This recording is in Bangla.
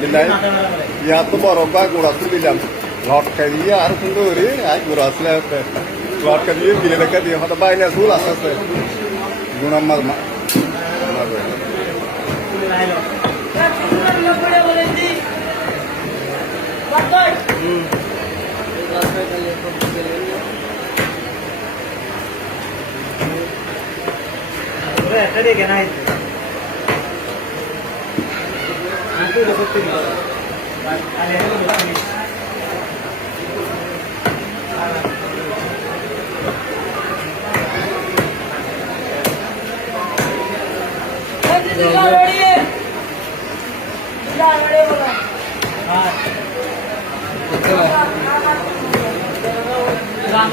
দিলাই ইয়া তো বরফ গুঁড়া দিলাম লটকা দিয়ে আর সুন্দর করে আর গুঁড়া আসলে লটকা দিয়ে বিলে রেখে দিয়ে হয়তো বাইনা চুল আস্তে আস্তে গুঁড়া মাছ রাম